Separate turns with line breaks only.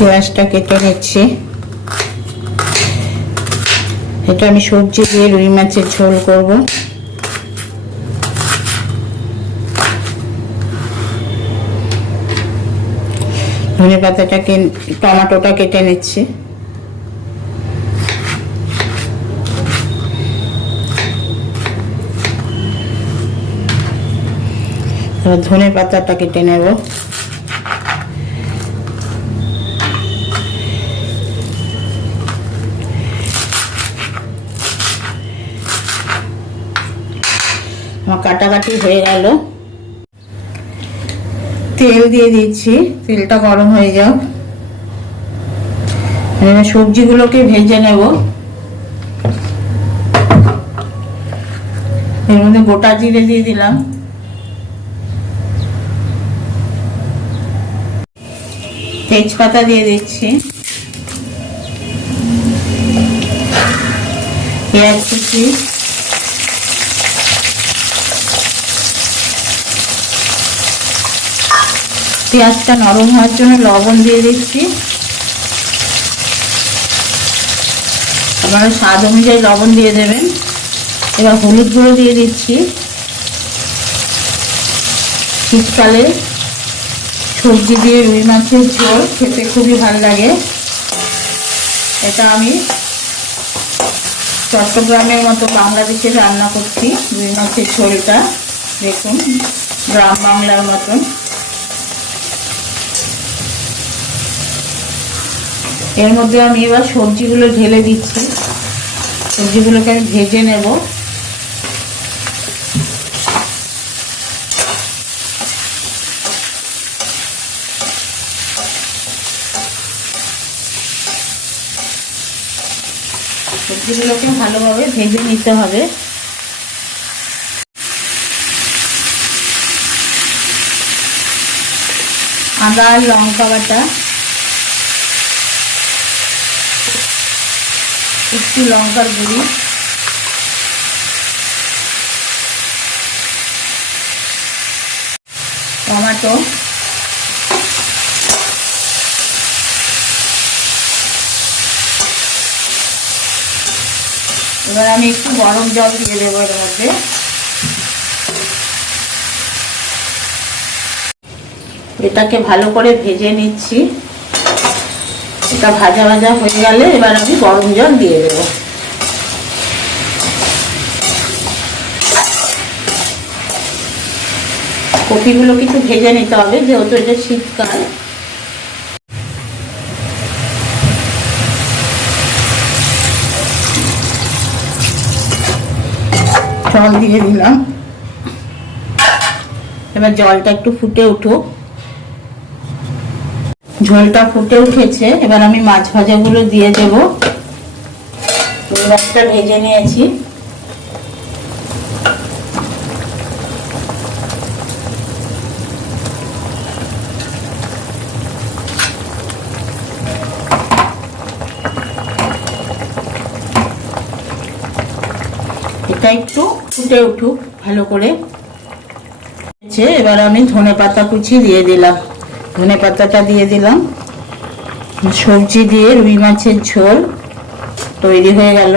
পেঁয়াজটা কেটে নিচ্ছি। এটা আমি সবজি দিয়ে রুই মাছের ঝোল করব। ধনে পাতাটাকে টমেটোটা কেটে নিচ্ছি। ধনে পাতাটা কেটে নেব। কাটাকাটি হয়ে গেল। তেল দিয়ে দিচ্ছি, তেলটা গরম হয়ে যাও সবজিগুলোকে ভেজে নেব। এর মধ্যে গোটা জিরে দিয়ে দিলাম। তেজপাতা দিয়ে দিচ্ছি। পেঁয়াজ কুচি। পেঁয়াজটা নরম হওয়ার জন্য লবণ দিয়ে দিচ্ছি। আপনারা স্বাদ অনুযায়ী লবণ দিয়ে দেবেন। এবার হলুদ গুঁড়ো দিয়ে দিচ্ছি। শীতকালে সবজি দিয়ে রুই মাছের ঝোল খেতে খুবই ভালো লাগে। এটা আমি চট্টগ্রামের মতো বাংলাদেশে রান্না করছি, রুই মাছের ঝোলটা। দেখুন, গ্রাম বাংলার মতন। এর মধ্যে আমি এবার সবজিগুলো ঢেলে দিচ্ছি। সবজিগুলোকে আমি ভেজে নেব। সবজিগুলোকে ভালোভাবে ভেজে নিতে হবে। আদা, লঙ্কা বাটা। একটু লঙ্কার গুঁড়ি। টমেটো। এবার আমি একটু গরম জল দিয়ে দেবো এর মধ্যে। এটাকে ভালো করে ভেজে নিচ্ছি। এটা ভাজা ভাজা হয়ে গেলে এবার আমি গরম জল দিয়ে দেবো। কপিগুলো কিন্তু ভেজে নিতে হবে, যেহেতু এটা শীতকাল। জল দিয়ে দিলাম। এবার জলটা একটু ফুটে উঠুক। ঝোলটা ফুটে উঠেছে। এবার আমি মাছ ভাজাগুলো দিয়ে দেব। মাছটা ভেজে নিয়েছি। এটা একটু ফুটে উঠুক, ভালো করে। এবার আমি ধনে পাতা কুচি দিয়ে দিলাম। ধনে পাতাটা দিয়ে দিলাম। সবজি দিয়ে রুই মাছের ঝোল তৈরি হয়ে গেল।